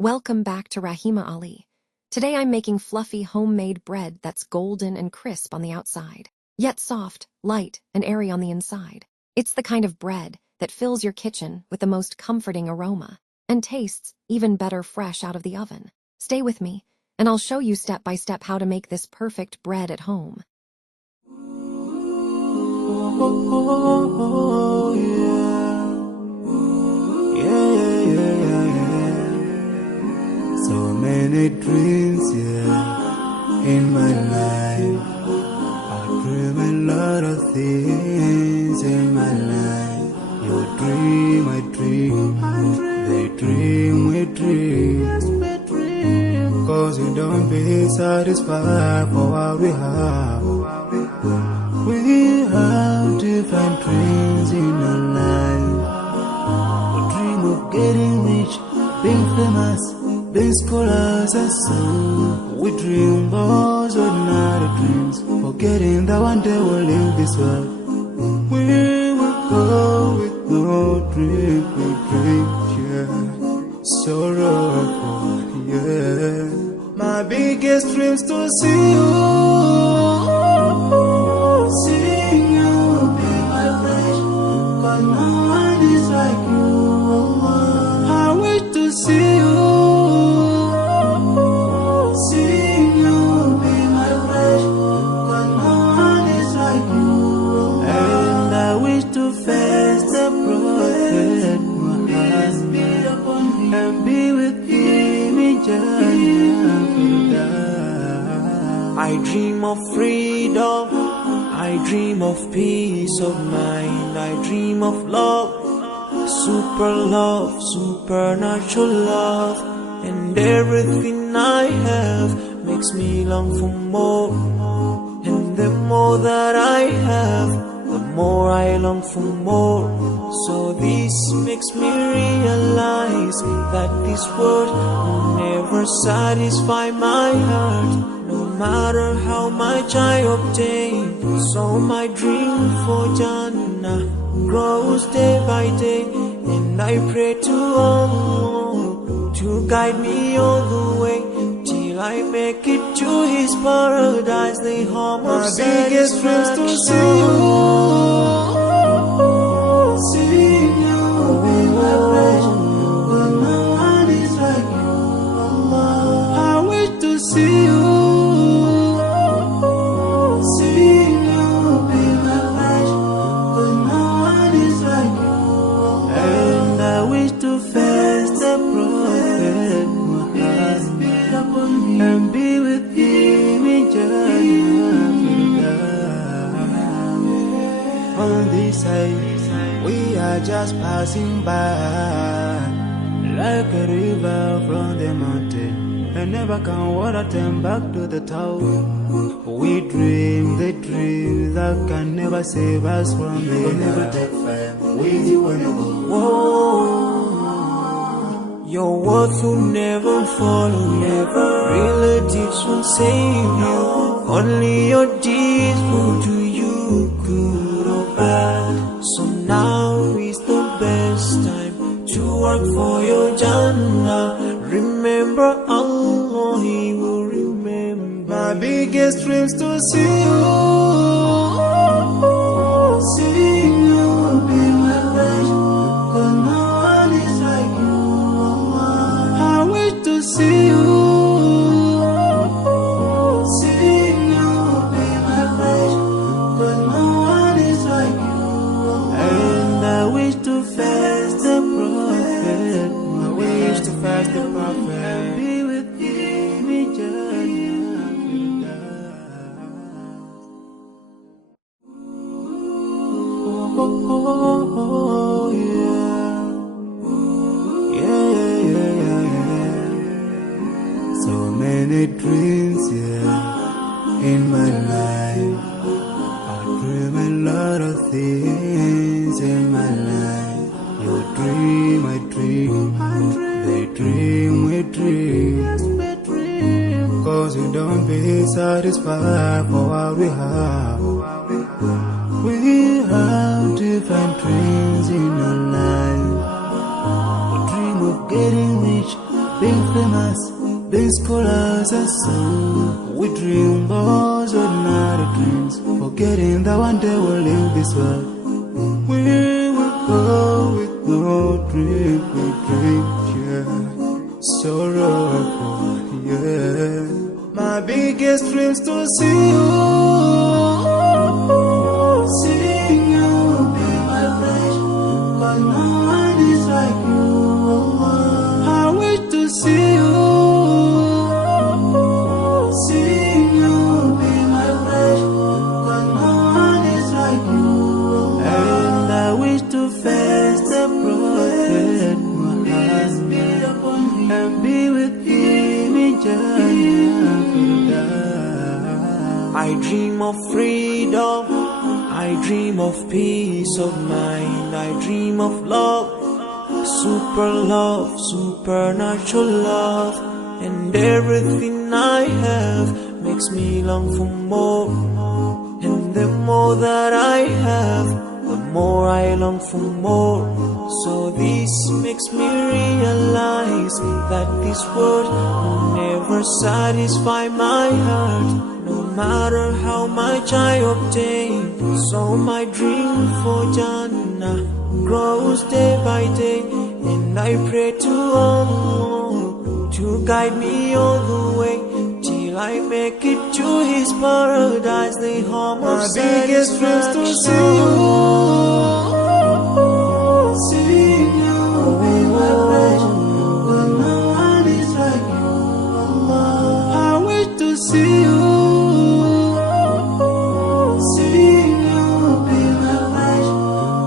Welcome back to Rahima Ali. Today I'm making fluffy homemade bread that's golden and crisp on the outside, yet soft, light, and airy on the inside. It's the kind of bread that fills your kitchen with the most comforting aroma and tastes even better fresh out of the oven. Stay with me, and I'll show you step by step how to make this perfect bread at home. So many dreams, in my life. I dream a lot of things in my life. You dream, I dream. They dream, we dream. 'Cause you don't be satisfied for what we have. We have different dreams in our life. We dream of getting rich, being famous, being scholars and so. We dream those ordinary dreams, forgetting that one day we'll leave this world. We will go with no dream, we dream, so rough, My biggest dreams to see you, seeing you be my flesh, 'cause no one is like you. I wish to see you. I dream of freedom, I dream of peace of mind, I dream of love, supernatural love, and everything I have makes me long for more, and the more that I have, the more I long for more. So this makes me realize that this world will never satisfy my heart, no matter how much I obtain. So my dream for Jannah grows day by day, and I pray to Allah to guide me all the way till I make it to His paradise, the home of biggest dreams to see you. Seeing you be my pleasure, but no one is like you. I wish to see you. Seeing you be my pleasure, but no one is like you. And I wish to fast the Prophet Muhammad and be with him in Jannah. On this side, we are just passing by, like a river from the mountain, and never can water turn back to the town. We dream the dream that can never save us from the never take fire with you whenever. Your words will never follow, never. Relatives will save you, only your deeds will do you good or bad. So now is the best time to work for your Jannah. Remember Allah, He will remember. My biggest dreams to see you. Seeing you be my pleasure, 'cause no one is like you. I wish to see you. Seeing you be my pleasure, 'cause no one is like you. And I wish to fast the Prophet. I wish to fast the Prophet and be with him in Jannah. So many dreams, in my life. I dream a lot of things in my life. You dream, I dream. They dream, we dream. 'Cause you don't be satisfied for what we have. We have different dreams in our life. We dream of getting rich, being being famous, being scholars and so. We dream those ordinary dreams, forgetting that one day we'll leave this world. We will go with no dream, we dream, yeah. Sorrow, yeah. My biggest dreams to see you, seeing you be my flesh, 'cause no one is like you. I wish to see you, seeing you be my flesh, 'cause no one is like you. And I wish to face the prophet Muhammad and be with him in Jannah. I dream of freedom, I dream of peace of mind, I dream of love, supernatural love, and everything I have makes me long for more, and the more that I have, the more I long for more. So this makes me realize that this world will never satisfy my heart, no matter how much I obtain. So my dream for Jannah grows day by day, and I pray to Allah to guide me all the way till I make it to His paradise, the home of biggest dreams to see you, seeing you be my flesh, 'cause no one is like you. I wish to see you, seeing you be my flesh,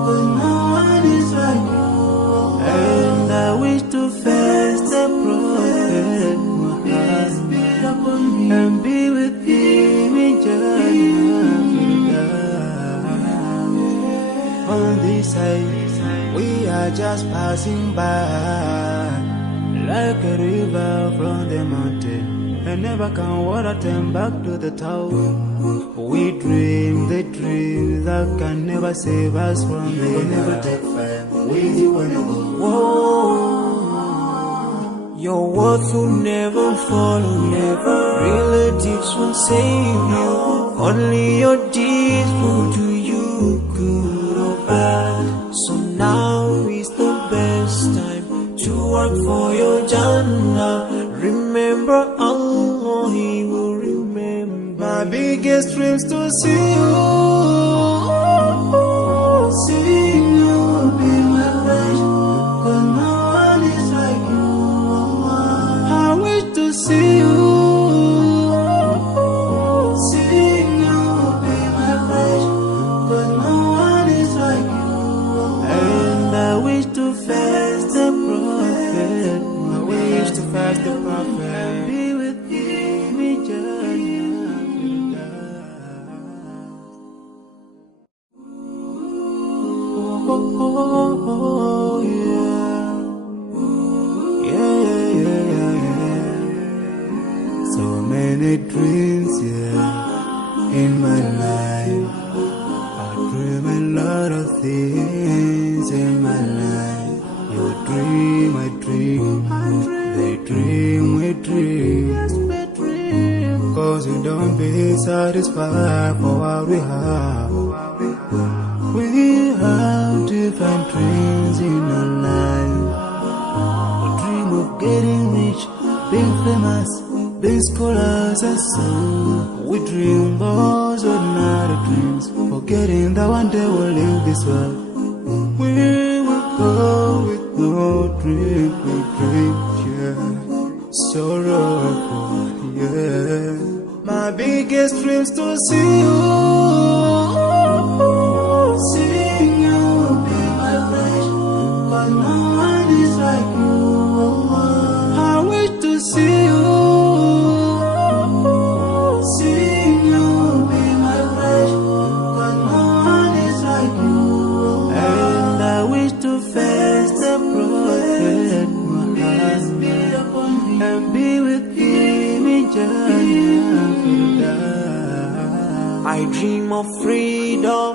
'cause no one is like you. And I wish to face the prophet Muhammad and be with him in Jannah. On this side, we are just passing by, like a river from the mountain, and never can water turn back to the town. We dream the dreams that can never save us from the end. Never take fire with you when you go. Whoa. Your words will never follow, never. Relatives won't save you. Only your deeds will do you good or bad. So now is the best time to work for your Jannah. Remember Allah, He will remember. My biggest dreams to see you, seeing you be my flesh, 'cause no one is like you. I wish to see you, seeing you be my flesh, 'cause no one is like you. And I wish to face the prophet, I wish to face the prophet and be with him in Jannah. Oh, yeah. Yeah. So many dreams, yeah, in my life. I dream a lot of things in my life. You dream, I dream. They dream, we dream. 'Cause we don't be satisfied for what we have. We have different dreams in our life. We dream of getting rich, being famous, being scholars and so. We dream those ordinary dreams, forgetting that one day we'll leave this world. We will go with no dream, we dream, yeah. Sorrow, yeah. My biggest dreams to see you, seeing you be my flesh, 'cause no one is like you. I wish to see you, seeing you be my flesh, 'cause no one is like you. And I wish to face the prophet Muhammad and be with him in Jannah. I dream of freedom,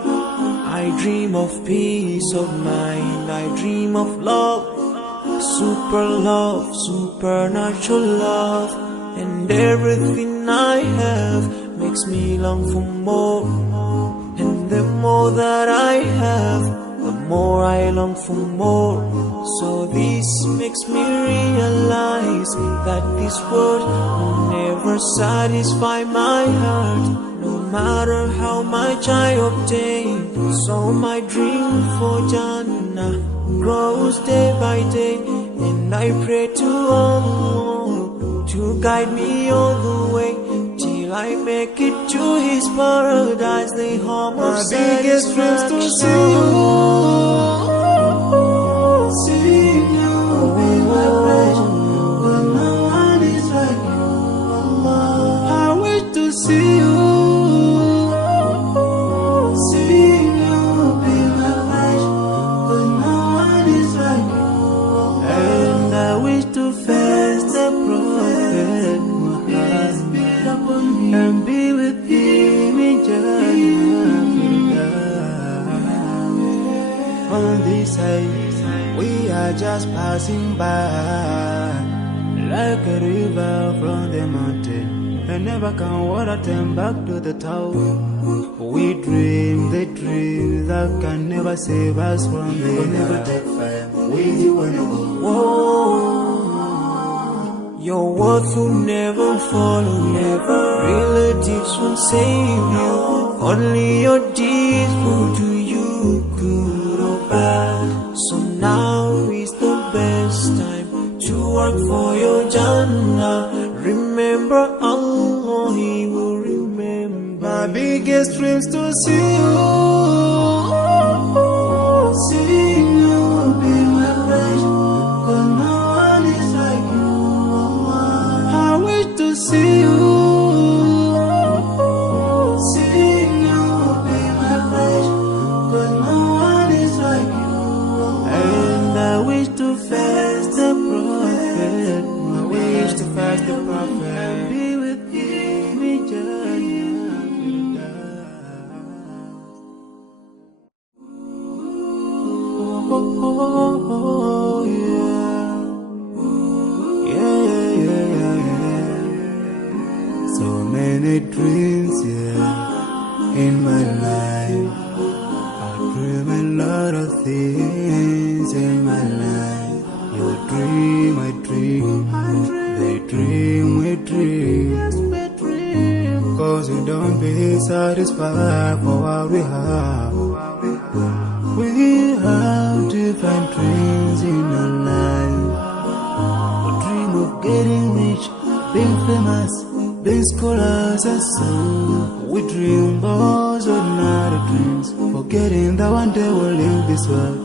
I dream of peace of mind, I dream of love, Super love, supernatural love, and everything I have makes me long for more. And the more that I have, the more I long for more. So this makes me realize that this world will never satisfy my heart, no matter how much I obtain. So my dream for Jannah grows day by day, and I pray to Allah to guide me all the way till I make it to His paradise, the home of biggest dreams to see you, see you be my pleasure, but no one is like you, Allah. I wish to see you, see you be my pleasure, but no one is like you, Allah. And I wish to face the Prophet Muhammad and be with him in Jannah. On this side, we are just passing by, like a river from the mountain, and never can water turn back to the town. We dream the dream that can never save us from the We'll never take fire with you when you go. Whoa. Your words will never follow, never. Relatives won't save you. Only your deeds will do you good or bad. So now is the best time to work for your Jannah. Remember Allah, He will remember. My biggest dreams to see you, see you be my pleasure, 'cause no one is like you, Allah. I wish to see you, see you be my pleasure, 'cause no one is like you, Allah. And I wish to face the Prophet. I wish to face the Prophet And be with him in Jannah. Oh, yeah. Yeah, yeah, yeah, yeah. So many dreams, yeah, in my life. I dream a lot of things in my life. You dream, I dream, they dream, we dream. Cause we don't be satisfied for what we have. We have different dreams in our life. We dream of getting rich, being famous, being scholars and so. We dream those ordinary dreams, forgetting that one day we'll leave this world.